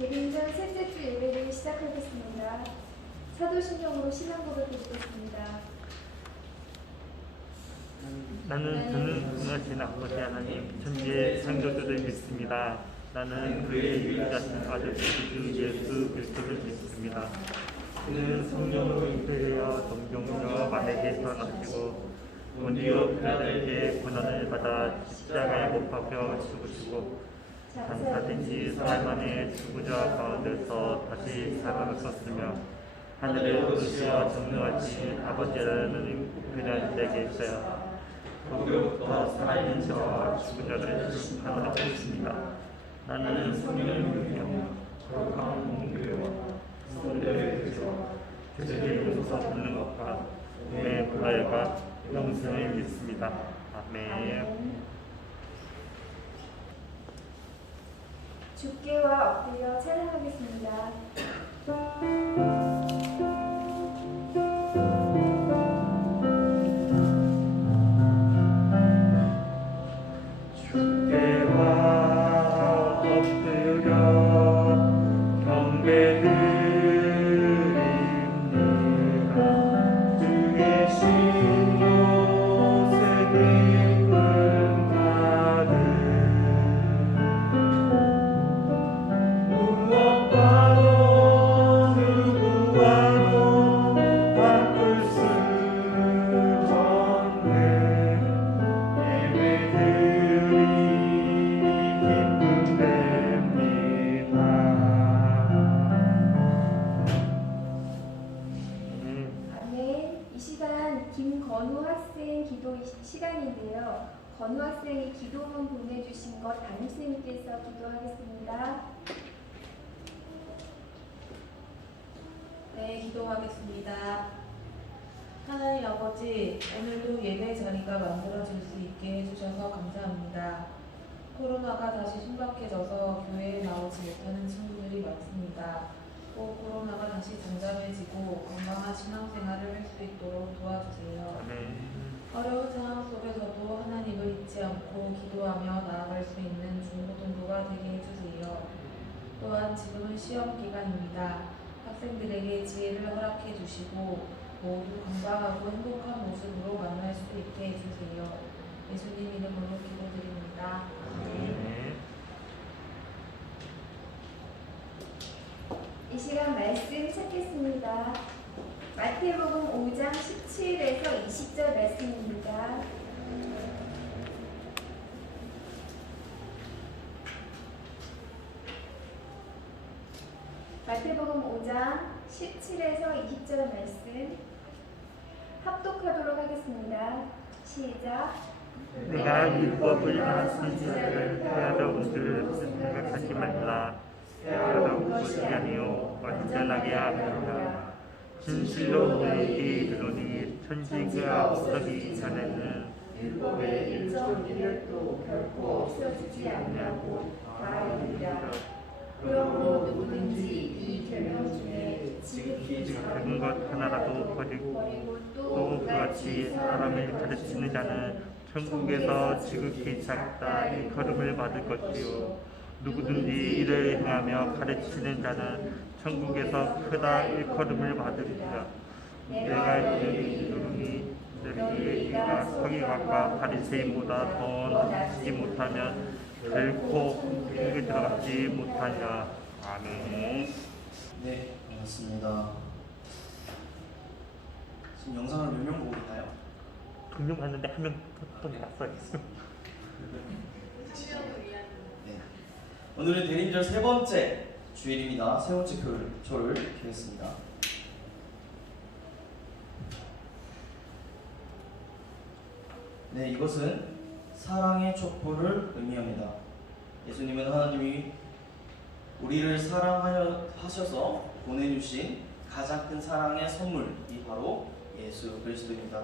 대림절 셋째 주 예배를 시작하겠습니다. 사도신경으로 신앙 고백드리겠습니다. 나는 전능하신 아버지 하나님, 천지의 창조주를 믿습니다. 나는 그의 유일하신 아들 주 예수 그리스도를 믿습니다. 그는 성령으로 잉태되어 동정녀 마리아에게서 나시고 본디오 빌라도에게 고난을 받아 십자가에 못 박혀 죽으시고 장사된 지 사흘 만에 죽으자 가운데서 다시 살아나셨으며 하늘에 오르시어 전능하신 아버지라는 그냥 내게 있어요. 거기로부터 살아있는 자와 죽은 자를 심판하셨습니다. 나는 성령이며 거룩한 공교와 성령의 뜻으로 죄의 용서 받는 것과 몸의 부활과 영생을 믿습니다. 아멘. 주께와 엎드려 찬양하겠습니다. 김건우 학생 기도 시간인데요. 건우 학생이 기도문 보내주신 것 담임선생님께서 기도하겠습니다. 네, 기도하겠습니다. 하나님 아버지, 오늘도 예배 자리가 만들어질 수 있게 해주셔서 감사합니다. 코로나가 다시 심각해져서 교회에 나오지 못하는 친구들이 많습니다. 꼭 코로나가 다시 잠잠해지고 건강한 신앙생활을 할 수 있도록 도와주세요. 어려운 상황 속에서도 하나님을 잊지 않고 기도하며 나아갈 수 있는 중고등부가 되게 해주세요. 또한 지금은 시험 기간입니다. 학생들에게 지혜를 허락해 주시고 모두 건강하고 행복한 모습으로 만날 수 있게 해주세요. 예수님 이름으로 기도드립니다. 아멘. 이 시간 말씀 찾겠습니다. 마태복음 5장 17에서 20절 말씀입니다. 마태복음 5장 17에서 20절 말씀 합독하도록 하겠습니다. 시작. 내가 율법을 가르친 자를 해하려고 생각하지 말라. 해하려고 것이 아니요 완전하게 하라. 진실로 너희에게 이르노니 천지가 없어지기 전에는 율법의 1.1도 결코 없어지지 않냐고 다 이르리라. 그러므로 누구든지 이 계명 중에 지극히 작은 것 하나라도 버리고 또 그같이 사람을 가르치는 자는 천국에서 지극히 작다 일컬음을 받을 것이요 누구든지 이를 행하며 가르치는 자는 천국에서 크다 일컬음을 받으리라. 내가 이르노니 너희가 서기관과 바리새인보다 더 나아지지 못하면 결코 천국에 들어가지 못하냐. 아멘. 네, 반갑습니다. 지금 영상을 몇 명 보고 있나요? 2명 봤는데 1명 또 났어요. 네. 오늘은 대림절 세 번째 주일입니다. 세 번째 표를 켜겠습니다. 네, 이것은 사랑의 촛불을 의미합니다. 예수님은 하나님이 우리를 사랑하셔서 보내주신 가장 큰 사랑의 선물이 바로 예수 그리스도입니다.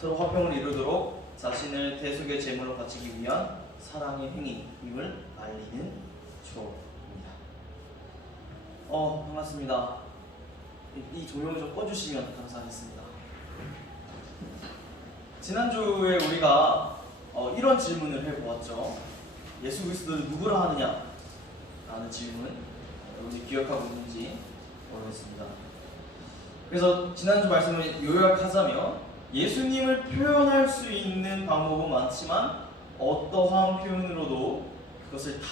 서로 화평을 이루도록 자신을 대속의 제물로 바치기 위한 사랑의 행위임을 알리는 초입니다. 반갑습니다. 이 조명 좀 꺼주시면 감사하겠습니다. 지난주에 우리가 이런 질문을 해보았죠. 예수 그리스도를 누구라 하느냐? 라는 질문. 여러분이 기억하고 있는지 모르겠습니다. 그래서 지난주 말씀을 요약하자면 예수님을 표현할 수 있는 방법은 많지만 어떠한 표현으로도 그것을 다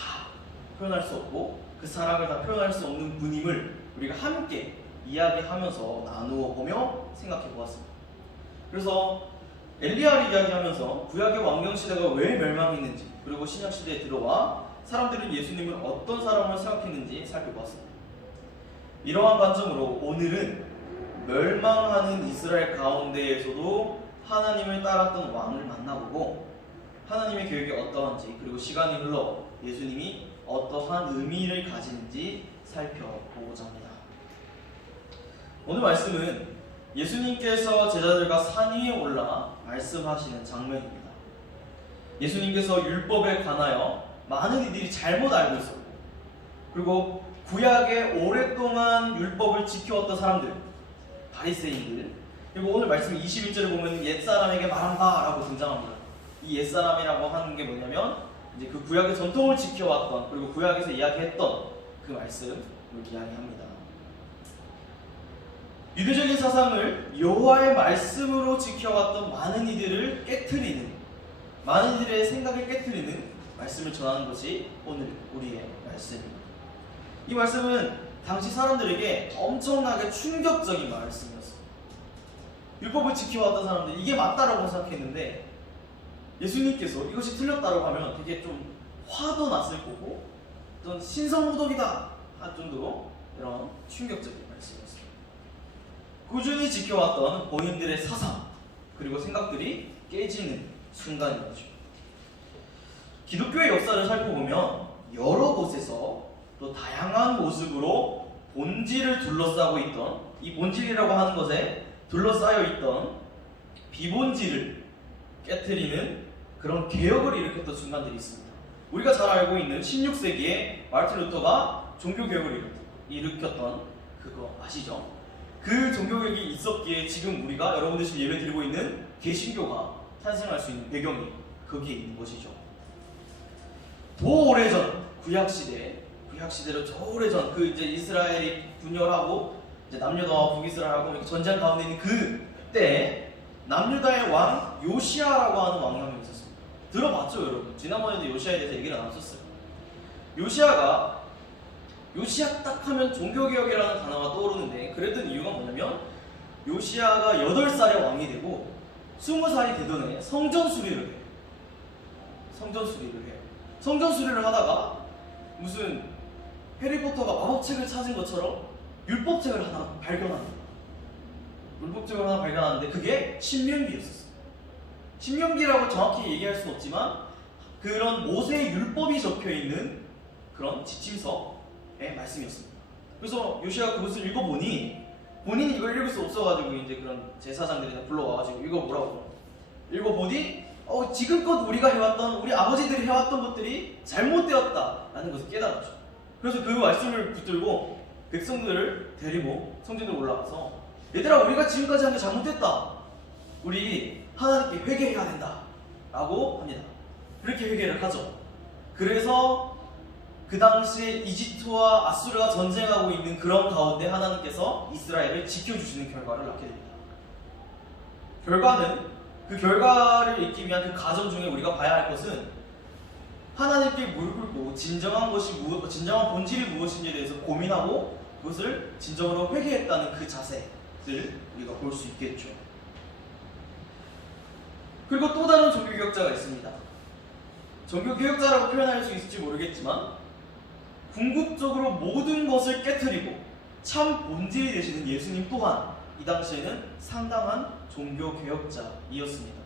표현할 수 없고 그 사랑을 다 표현할 수 없는 분임을 우리가 함께 이야기하면서 나누어 보며 생각해 보았습니다. 그래서 엘리야를 이야기하면서 구약의 왕정시대가 왜 멸망했는지 그리고 신약시대에 들어와 사람들은 예수님을 어떤 사람으로 생각했는지 살펴보았습니다. 이러한 관점으로 오늘은 멸망하는 이스라엘 가운데에서도 하나님을 따랐던 왕을 만나보고 하나님의 계획이 어떠한지 그리고 시간이 흘러 예수님이 어떠한 의미를 가지는지 살펴보고자 합니다. 오늘 말씀은 예수님께서 제자들과 산 위에 올라 말씀하시는 장면입니다. 예수님께서 율법에 관하여 많은 이들이 잘못 알고 있었고 그리고 구약에 오랫동안 율법을 지켜왔던 사람들 바리새인들 그리고 오늘 말씀 21절을 보면 옛사람에게 말한 바라고 등장합니다. 이 옛사람이라고 하는 게 뭐냐면 이제 그 구약의 전통을 지켜왔던 그리고 구약에서 이야기했던 그 말씀을 이야기합니다. 유대적인 사상을 여호와의 말씀으로 지켜왔던 많은 이들을 깨트리는 많은 이들의 생각을 깨트리는 말씀을 전하는 것이 오늘 우리의 말씀입니다. 이 말씀은 당시 사람들에게 엄청나게 충격적인 말씀이었어요. 율법을 지켜왔던 사람들 이게 맞다라고 생각했는데 예수님께서 이것이 틀렸다고 하면 되게 좀 화도 났을 거고 어떤 신성모독이다 할 정도로 이런 충격적인 말씀이었어요. 꾸준히 지켜왔던 본인들의 사상 그리고 생각들이 깨지는 순간인 거죠. 기독교의 역사를 살펴보면 여러 곳에서 또 다양한 모습으로 본질을 둘러싸고 있던 이 본질이라고 하는 것에 둘러싸여 있던 비본질을 깨트리는 그런 개혁을 일으켰던 순간들이 있습니다. 우리가 잘 알고 있는 16세기에 마르틴 루터가 종교개혁을 일으켰던 그거 아시죠? 그 종교개혁이 있었기에 지금 우리가 여러분들 지금 예배 드리고 있는 개신교가 탄생할 수 있는 배경이 거기에 있는 것이죠. 더 오래전 구약시대로 더 오래전 그 이제 이스라엘이 분열하고 이제 남유다와 북이스라엘하고 이렇게 전쟁 가운데 있는 그때 남유다의 왕 요시야라고 하는 왕이 한 명 있었습니다. 들어봤죠 여러분? 지난번에도 요시야에 대해서 얘기를 나눴었어요. 요시야 딱 하면 종교개혁이라는 단어가 떠오르는데 그랬던 이유가 뭐냐면 요시야가 8살에 왕이 되고 20살이 되던 해에 성전 수리를 해요. 성전 수리를 하다가 무슨 해리포터가 마법책을 찾은 것처럼 율법책을 하나 발견합니다. 율법책을 하나 발견하는데 그게 신명기였었어요. 신명기라고 정확히 얘기할 수는 없지만 그런 모세의 율법이 적혀있는 그런 지침서의 말씀이었습니다. 그래서 요시아가 그것을 읽어보니 본인이 이걸 읽을 수 없어가지고 이제 그런 제사장들이나 불러와가지고 읽어보라고 읽어보니 지금껏 우리가 해왔던 우리 아버지들이 해왔던 것들이 잘못되었다라는 것을 깨달았죠. 그래서 그 말씀을 붙들고 백성들을 데리고 성전으로 올라가서 얘들아 우리가 지금까지 한 게 잘못됐다. 우리 하나님께 회개해야 된다 라고 합니다. 그렇게 회개를 하죠. 그래서 그 당시에 이집트와 아수르가 전쟁하고 있는 그런 가운데 하나님께서 이스라엘을 지켜주시는 결과를 낳게 됩니다. 그 결과를 읽기 위한 그 과정 중에 우리가 봐야 할 것은 하나님께 무릎 꿇고 진정한 본질이 무엇인지에 대해서 고민하고 그것을 진정으로 회개했다는 그 자세를 우리가 볼 수 있겠죠. 그리고 또 다른 종교개혁자가 있습니다. 종교개혁자라고 표현할 수 있을지 모르겠지만 궁극적으로 모든 것을 깨트리고 참 본질이 되시는 예수님 또한 이 당시에는 상당한 종교개혁자이었습니다.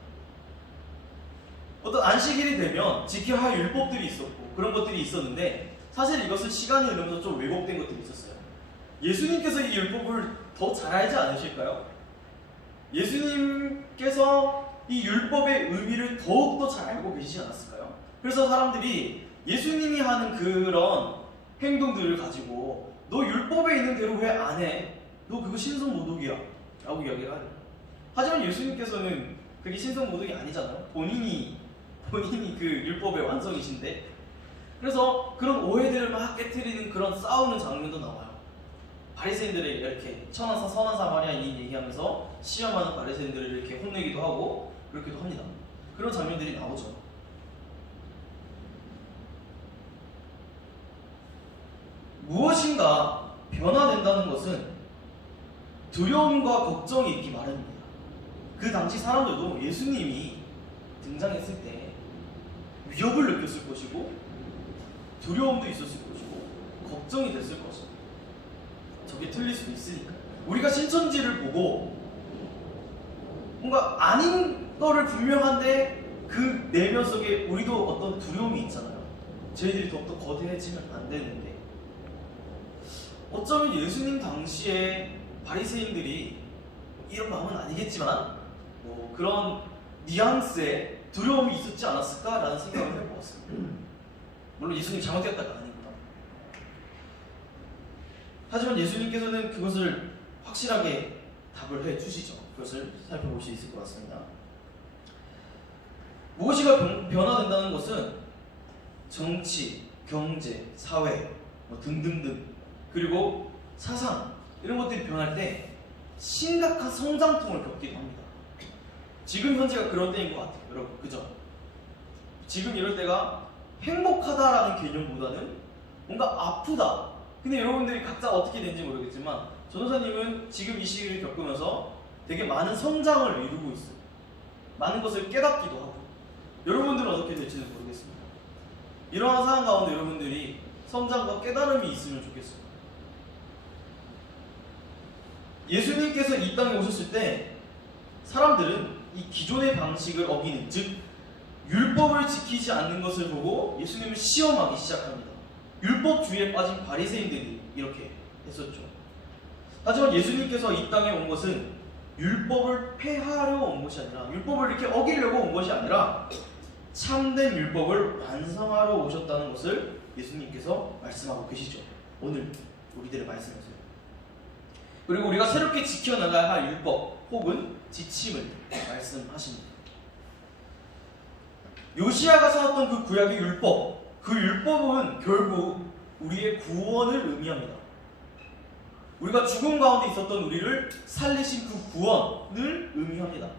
어떤 안식일이 되면 지켜야 할 율법들이 있었고 그런 것들이 있었는데 사실 이것은 시간이 흐르면서 좀 왜곡된 것들이 있었어요. 예수님께서 이 율법을 더 잘 알지 않으실까요? 예수님께서 이 율법의 의미를 더욱더 잘 알고 계시지 않았을까요? 그래서 사람들이 예수님이 하는 그런 행동들을 가지고 너 율법에 있는 대로 왜 안 해? 너 그거 신성모독이야 라고 이야기를 하죠. 하지만 예수님께서는 그게 신성모독이 아니잖아요. 본인이 그 율법의 완성이신데 그래서 그런 오해들을 막 깨트리는 그런 싸우는 장면도 나와요. 바리새인들에게 이렇게 천하사 선한 사마리아인 얘기하면서 시험하는 바리새인들을 이렇게 혼내기도 하고 그렇기도 합니다. 그런 장면들이 나오죠. 무엇인가 변화된다는 것은 두려움과 걱정이 있기 마련입니다. 그 당시 사람들도 예수님이 등장했을 때 위협을 느꼈을 것이고 두려움도 있었을 것이고 걱정이 됐을 것입니다. 저게 틀릴 수도 있으니까. 우리가 신천지를 보고 뭔가 아닌 거를 분명한데 그 내면 속에 우리도 어떤 두려움이 있잖아요. 저희들이 더욱더 거대해지면 안 되는데 어쩌면 예수님 당시에 바리새인들이 이런 마음은 아니겠지만 뭐 그런 뉘앙스의 두려움이 있었지 않았을까라는 생각을 해보았습니다. 물론 예수님 잘못되었다가 아니구나. 하지만 예수님께서는 그것을 확실하게 답을 해주시죠. 그것을 살펴볼 수 있을 것 같습니다. 무엇이가 변화된다는 것은 정치, 경제, 사회 뭐 등등등 그리고 사상 이런 것들이 변할 때 심각한 성장통을 겪기도 합니다. 지금 현재가 그런 때인 것 같아요, 여러분. 그죠? 지금 이럴 때가 행복하다라는 개념보다는 뭔가 아프다. 근데 여러분들이 각자 어떻게 되는지 모르겠지만 전도사님은 지금 이 시기를 겪으면서 되게 많은 성장을 이루고 있어요. 많은 것을 깨닫기도 하고. 여러분들은 어떻게 될지는 모르겠습니다. 이러한 상황 가운데 여러분들이 성장과 깨달음이 있으면 좋겠어요. 예수님께서 이 땅에 오셨을 때 사람들은 이 기존의 방식을 어기는, 즉 율법을 지키지 않는 것을 보고 예수님을 시험하기 시작합니다. 율법주의에 빠진 바리새인들이 이렇게 했었죠. 하지만 예수님께서 이 땅에 온 것은 율법을 폐하려 온 것이 아니라, 율법을 이렇게 어기려고 온 것이 아니라 참된 율법을 완성하러 오셨다는 것을 예수님께서 말씀하고 계시죠. 오늘 우리들의 말씀에서요. 그리고 우리가 새롭게 지켜나가야 할 율법 혹은 지침을 말씀하십니다. 요시야가 세웠던 그 구약의 율법, 그 율법은 결국 우리의 구원을 의미합니다. 우리가 죽음 가운데 있었던 우리를 살리신 그 구원을 의미합니다.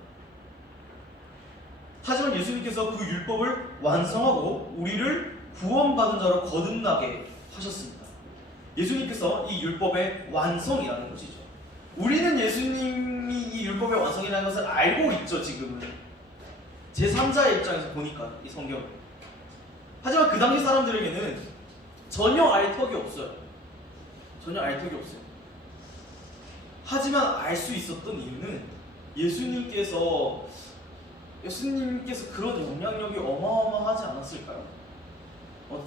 하지만 예수님께서 그 율법을 완성하고 우리를 구원받은 자로 거듭나게 하셨습니다. 예수님께서 이 율법의 완성이라는 것이죠. 우리는 예수님이 이 율법의 완성이라는 것을 알고 있죠, 지금은. 제3자의 입장에서 보니까 이 성경을. 하지만 그 당시 사람들에게는 전혀 알 턱이 없어요. 전혀 알 턱이 없어요. 하지만 알 수 있었던 이유는 예수님께서 그런 영향력이 어마어마하지 않았을까요?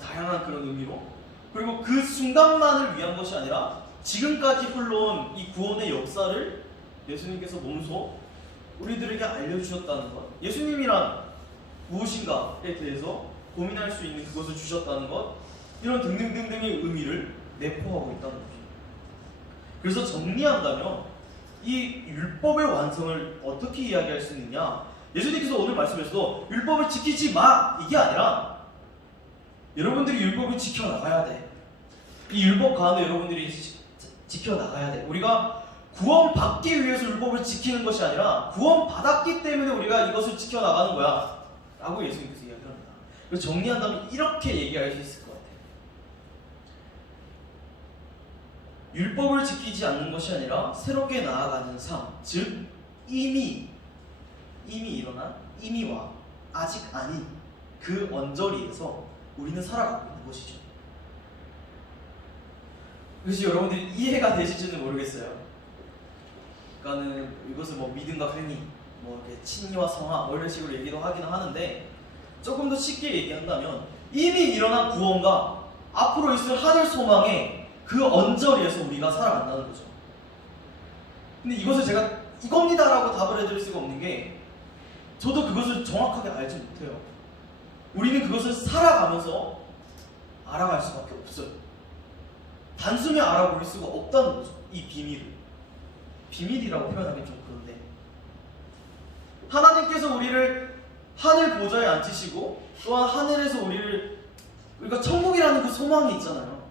다양한 그런 의미로. 그리고 그 순간만을 위한 것이 아니라 지금까지 흘러온 이 구원의 역사를 예수님께서 몸소 우리들에게 알려주셨다는 것, 예수님이란 무엇인가에 대해서 고민할 수 있는 그것을 주셨다는 것, 이런 등등등등의 의미를 내포하고 있다는 거죠. 그래서 정리한다면 이 율법의 완성을 어떻게 이야기할 수 있느냐, 예수님께서 오늘 말씀에서도 율법을 지키지 마! 이게 아니라 여러분들이 율법을 지켜나가야 돼. 이 율법 가운데 여러분들이 지켜나가야 돼. 우리가 구원받기 위해서 율법을 지키는 것이 아니라 구원받았기 때문에 우리가 이것을 지켜나가는 거야 라고 예수님께서 이야기합니다. 그래서 정리한다면 이렇게 얘기할 수 있을 것 같아요. 율법을 지키지 않는 것이 아니라 새롭게 나아가는 삶, 즉 이미 일어난, 이미와 아직 아닌 그 언저리에서 우리는 살아가고 있는 것이죠. 그것이 여러분들이 이해가 되실지는 모르겠어요. 그러니까는 이것을 뭐 믿음과 행위, 뭐 이렇게 친의와 성화, 뭐 이런 식으로 얘기도 하기는 하는데, 조금 더 쉽게 얘기한다면 이미 일어난 구원과 앞으로 있을 하늘 소망의 그 언저리에서 우리가 살아간다는 거죠. 근데 이것을 제가 이겁니다라고 답을 해드릴 수가 없는 게, 저도 그것을 정확하게 알지 못해요. 우리는 그것을 살아가면서 알아갈 수밖에 없어요. 단순히 알아볼 수가 없다는 거죠. 이 비밀이라고 표현하기 좀 그런데, 하나님께서 우리를 하늘 보좌에 앉히시고 또한 하늘에서 우리가 천국이라는 그 소망이 있잖아요.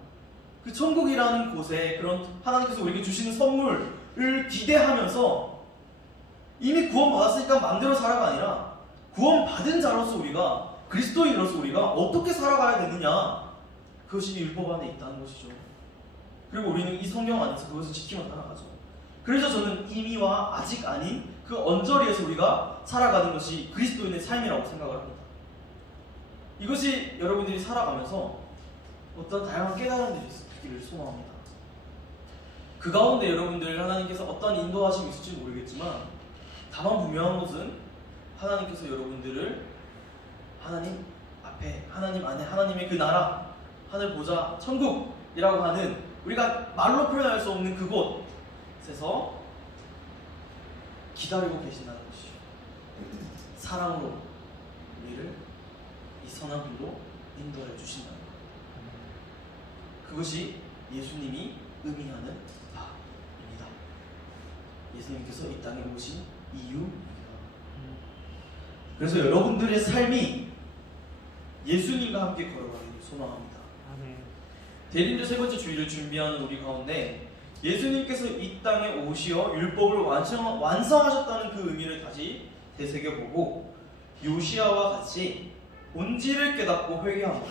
그 그 천국이라는 곳에 그런 하나님께서 우리에게 주시는 선물을 기대하면서 이미 구원받았으니까 마음대로 살아가 아니라 구원받은 자로서 우리가, 그리스도인으로서 우리가 어떻게 살아가야 되느냐, 그것이 율법 안에 있다는 것이죠. 그리고 우리는 이 성경 안에서 그것을 지키며 살아가죠. 그래서 저는 이미와 아직 아닌 그 언저리에서 우리가 살아가는 것이 그리스도인의 삶이라고 생각을 합니다. 이것이 여러분들이 살아가면서 어떤 다양한 깨달음들이 있기를 소망합니다. 그 가운데 여러분들 하나님께서 어떤 인도하심이 있을지 모르겠지만 다만 분명한 것은 하나님께서 여러분들을 하나님 앞에, 하나님 안에, 하나님의 그 나라, 하늘 보좌, 천국이라고 하는 우리가 말로 표현할 수 없는 그곳에서 기다리고 계신다는 것이죠. 사랑으로 우리를 이 선한 길로 인도해 주신다는 것. 그것이 예수님이 의미하는 바입니다. 예수님께서 이 땅에 오신 이유입니다. 그래서 여러분들의 삶이 예수님과 함께 걸어가기를 소망합니다. 대림절 세 번째 주일을 준비하는 우리 가운데 예수님께서 이 땅에 오시어 율법을 완성하셨다는 그 의미를 다시 되새겨보고 요시아와 같이 본질을 깨닫고 회개함으로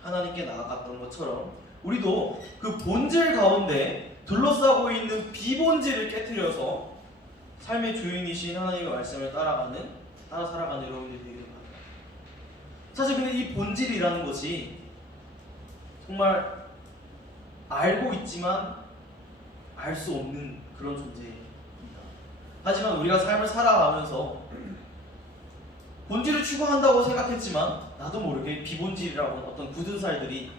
하나님께 나아갔던 것처럼 우리도 그 본질 가운데 둘러싸고 있는 비본질을 깨트려서 삶의 주인이신 하나님의 말씀을 따라 살아가는 여러분들이 되기를 바랍니다. 사실 근데 이 본질이라는 것이 정말 알고 있지만 알 수 없는 그런 존재입니다. 하지만 우리가 삶을 살아가면서 본질을 추구한다고 생각했지만 나도 모르게 비본질이라고 하는 어떤 굳은 살들이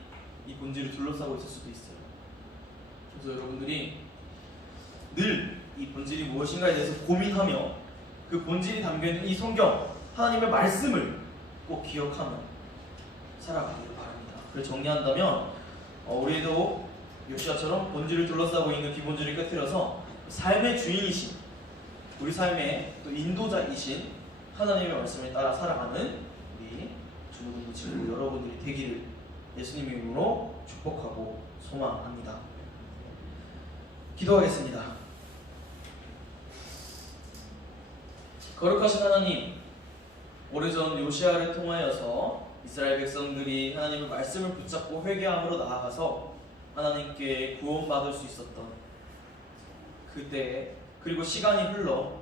이 본질을 둘러싸고 있을 수도 있어요. 그래서 여러분들이 늘 이 본질이 무엇인가에 대해서 고민하며 그 본질이 담겨있는 이 성경, 하나님의 말씀을 꼭 기억하며 살아가기를 바랍니다. 그걸 정리한다면 우리도 요시아처럼 본질을 둘러싸고 있는 비본질을 깨트려서 삶의 주인이신, 우리 삶의 또 인도자이신 하나님의 말씀을 따라 살아가는 우리 주무동부 친구 여러분들이 되기를 예수님의 이름으로 축복하고 소망합니다. 기도하겠습니다. 거룩하신 하나님, 오래전 요시아를 통하여서 이스라엘 백성들이 하나님의 말씀을 붙잡고 회개함으로 나아가서 하나님께 구원받을 수 있었던 그때, 그리고 시간이 흘러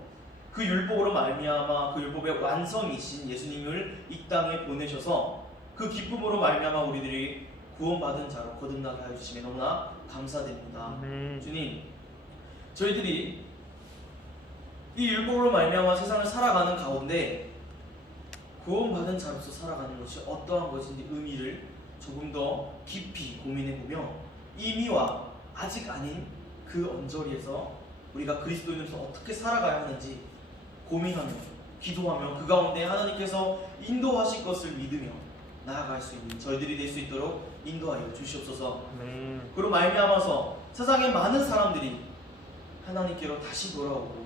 그 율법으로 말미암아 그 율법의 완성이신 예수님을 이 땅에 보내셔서 그 기쁨으로 말미암아 우리들이 구원받은 자로 거듭나게 하여 주시면 너무나 감사드립니다. 주님, 저희들이 이 율법으로 말미암아 세상을 살아가는 가운데 구원받은 자로서 살아가는 것이 어떠한 것인지 의미를 조금 더 깊이 고민해보며 이미와 아직 아닌 그 언저리에서 우리가 그리스도인으로서 어떻게 살아가야 하는지 고민하며 기도하며 그 가운데 하나님께서 인도하실 것을 믿으며 나아갈 수 있는 저희들이 될 수 있도록 인도하여 주시옵소서. 그로 말미암아서 세상의 많은 사람들이 하나님께로 다시 돌아오고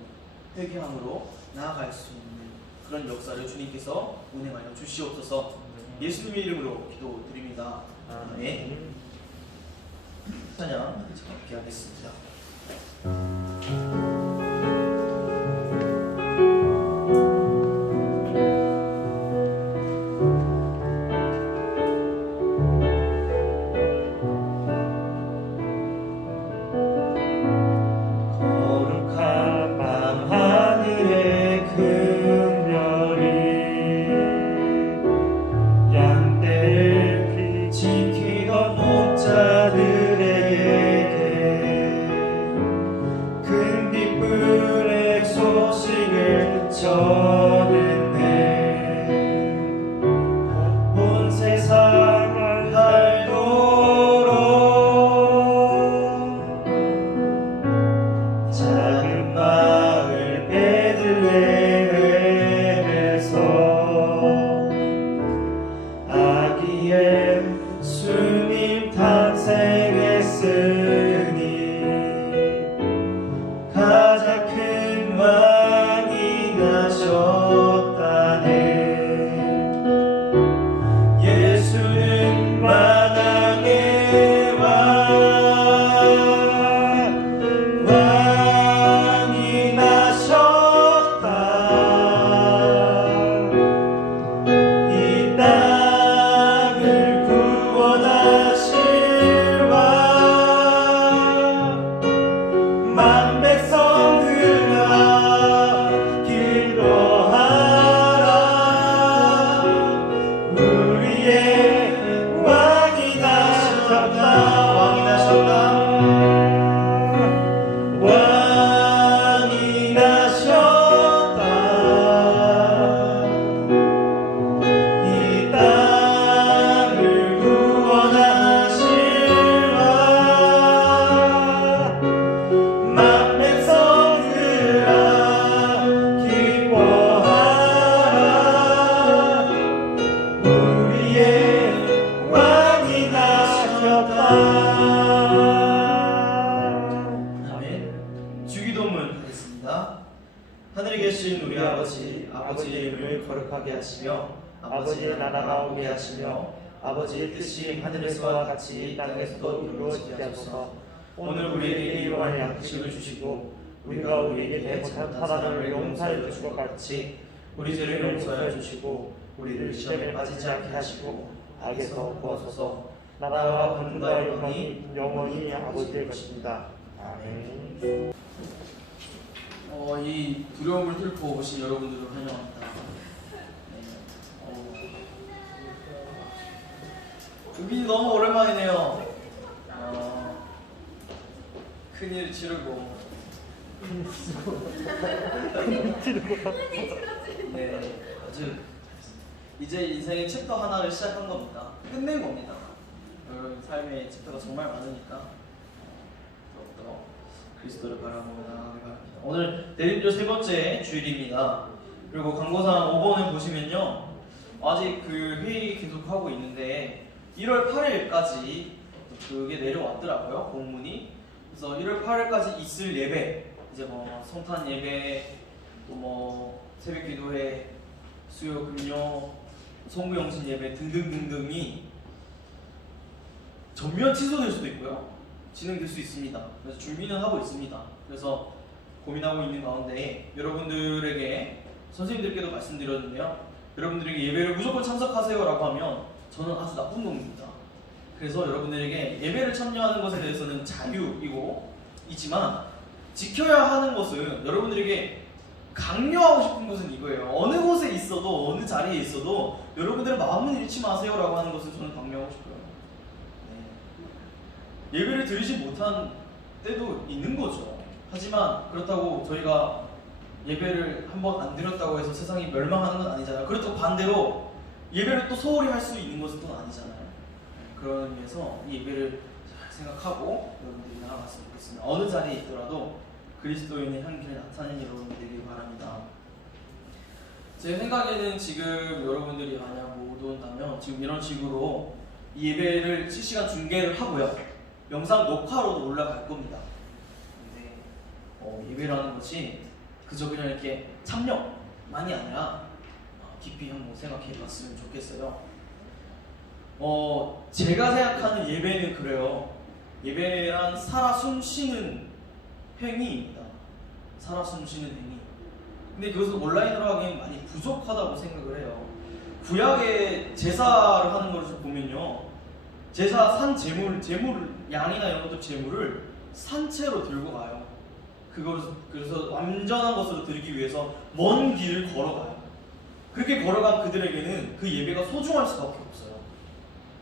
회개함으로 나아갈 수 있는 그런 역사를 주님께서 운행하여 주시옵소서. 예수님의 이름으로 기도드립니다. 아멘. 찬양 함께 하겠습니다. 그 왕이 나셨다. 이 땅을 구원하실 왕, 만 백성들아 기뻐하라. 우리의 왕이 나셨다. 아멘. 주기도문 하겠습니다. 하늘에 계신 우리 아버지, 아버지의 이름을 거룩하게 하시며 아버지의 나라가 오게 하시며 아버지의 뜻이 하늘에서와 같이 땅에서도 이루어지게 하소서. 오늘 우리에게 일용할 양식을 주시고 우리가 우리에게 잘못한 사람을 용서해 주신 것 같이 우리 죄를 용서해 주시고 우리를 시험에 빠지지 않게 하시고 악에서 구하소서. 나라와 권능과 영광이 영원히 아버지의 것입니다. 아멘. 이 두려움을 뚫고 오신 여러분들을 환영합니다. 은빈이 너무 오랜만이네요. 큰일 치르고. 네, 아주 이제 인생의 챕터 하나를 시작한 겁니다. 끝낸 겁니다. 여러분 삶의 챕터가 정말 많으니까 더욱더 그리스도를 바라보며 나아가기 바랍니다. 오늘 내림절 세 번째 주일입니다. 그리고 광고상 5번을 보시면요, 아직 그 회의 계속 하고 있는데 1월 8일까지 그게 내려왔더라고요, 공문이. 그래서 1월 8일까지 있을 예배, 이제 뭐 성탄 예배, 또 뭐 새벽 기도회, 수요 금요, 성부영신 예배 등등등등이 전면 취소될 수도 있고요, 진행될 수 있습니다. 그래서 준비는 하고 있습니다. 그래서 고민하고 있는 가운데 여러분들에게, 선생님들께도 말씀드렸는데요, 여러분들에게 예배를 무조건 참석하세요라고 하면 저는 아주 나쁜 놈입니다. 그래서 여러분들에게 예배를 참여하는 것에 대해서는 자유이고 있지만 지켜야 하는 것은, 여러분들에게 강요하고 싶은 것은 이거예요. 어느 곳에 있어도, 어느 자리에 있어도 여러분들의 마음은 잃지 마세요라고 하는 것을 저는 강요하고 싶어요. 네. 예배를 드리지 못한 때도 있는 거죠. 하지만 그렇다고 저희가 예배를 한번 안 드렸다고 해서 세상이 멸망하는 건 아니잖아요. 그렇다고 반대로 예배를 또 소홀히 할 수 있는 것은 또 아니잖아요. 그런 의미에서 이 예배를 잘 생각하고 여러분들이 나아갔으면 좋겠습니다. 어느 자리에 있더라도 그리스도인의 향기를 나타내는 여러분 되길 바랍니다. 제 생각에는 지금 여러분들이 만약 못 온다면 지금 이런 식으로 이 예배를 실시간 중계를 하고요, 영상 녹화로도 올라갈 겁니다. 근데 예배라는 것이 그저 그냥 이렇게 참여만이 아니라 깊이 한번 생각해 봤으면 좋겠어요. 제가 생각하는 예배는 그래요. 예배란 살아 숨쉬는 행위입니다. 살아 숨쉬는 행위. 근데 그것을 온라인으로 하기엔 많이 부족하다고 생각을 해요. 구약의 제사를 하는 것을 보면요, 제사 산 제물 양이나 이런 것들 제물을 산채로 들고 가요. 그래서 완전한 것으로 드리기 위해서 먼 길을 걸어가요. 그렇게 걸어간 그들에게는 그 예배가 소중할 수밖에 없어요.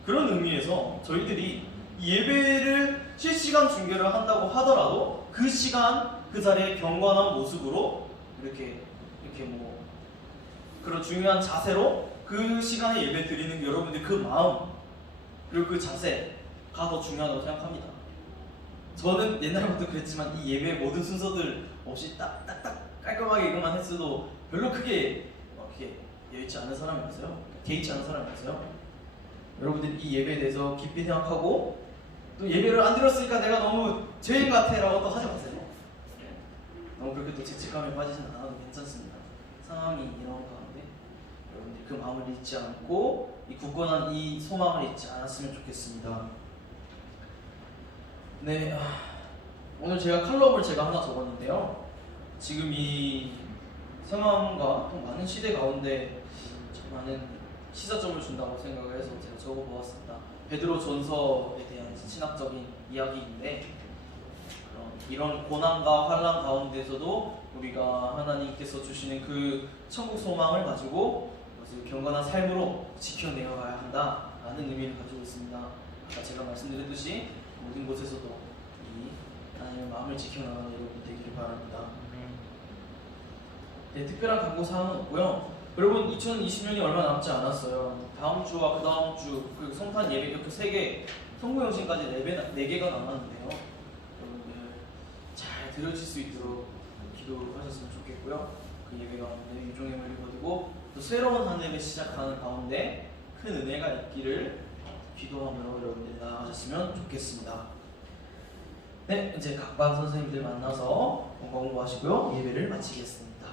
그런 의미에서 저희들이 예배를 실시간 중계를 한다고 하더라도 그 시간 그 자리에 경건한 모습으로 이렇게 뭐 그런 중요한 자세로 그 시간에 예배 드리는 여러분들 그 마음, 그리고 그 자세가 더 중요하다고 생각합니다. 저는 옛날부터 그랬지만 이 예배의 모든 순서들 없이 딱딱딱 깔끔하게 이것만 했어도 별로 크게 여의치 않은 사람이었어요. 개의치 않은 사람이었어요. 여러분들 이 예배에 대해서 깊이 생각하고, 또 예배를 안 드렸으니까 내가 너무 죄인 같아라고 또 하지 마세요. 너무 그렇게 또 죄책감에 빠지진 않아도 괜찮습니다. 상황이 이런 가운데 여러분들이 그 마음을 잊지 않고 이 굳건한 이 소망을 잊지 않았으면 좋겠습니다. 네, 오늘 제가 칼럼을 하나 적었는데요, 지금 이 상황과 또 많은 시대 가운데 참 많은 시사점을 준다고 생각을 해서 제가 적어보았습니다. 베드로 전서에 대한 신학적인 이야기인데, 이런 고난과 환난 가운데서도 우리가 하나님께서 주시는 그 천국 소망을 가지고 그것을 경건한 삶으로 지켜내어가야 한다라는 의미를 가지고 있습니다. 아까 제가 말씀드렸듯이 모든 곳에서도 이 하나님의 마음을 지켜나가는 여러분 되기를 바랍니다. 네, 특별한 광고 사항은 없고요. 여러분 2020년이 얼마 남지 않았어요. 다음 주와 그 다음 주 그리고 성탄 예배 이렇게 3개 성구영신까지 4개가 남았는데요. 여러분들 잘 들으실 수 있도록 기도하셨으면 좋겠고요. 그 예배 가운데 유종의 물을 거두고 또 새로운 한 해를 시작하는 가운데 큰 은혜가 있기를 기도하며 여러분들이 나아가셨으면 좋겠습니다. 네, 이제 각반 선생님들 만나서 공부하시고요. 예배를 마치겠습니다.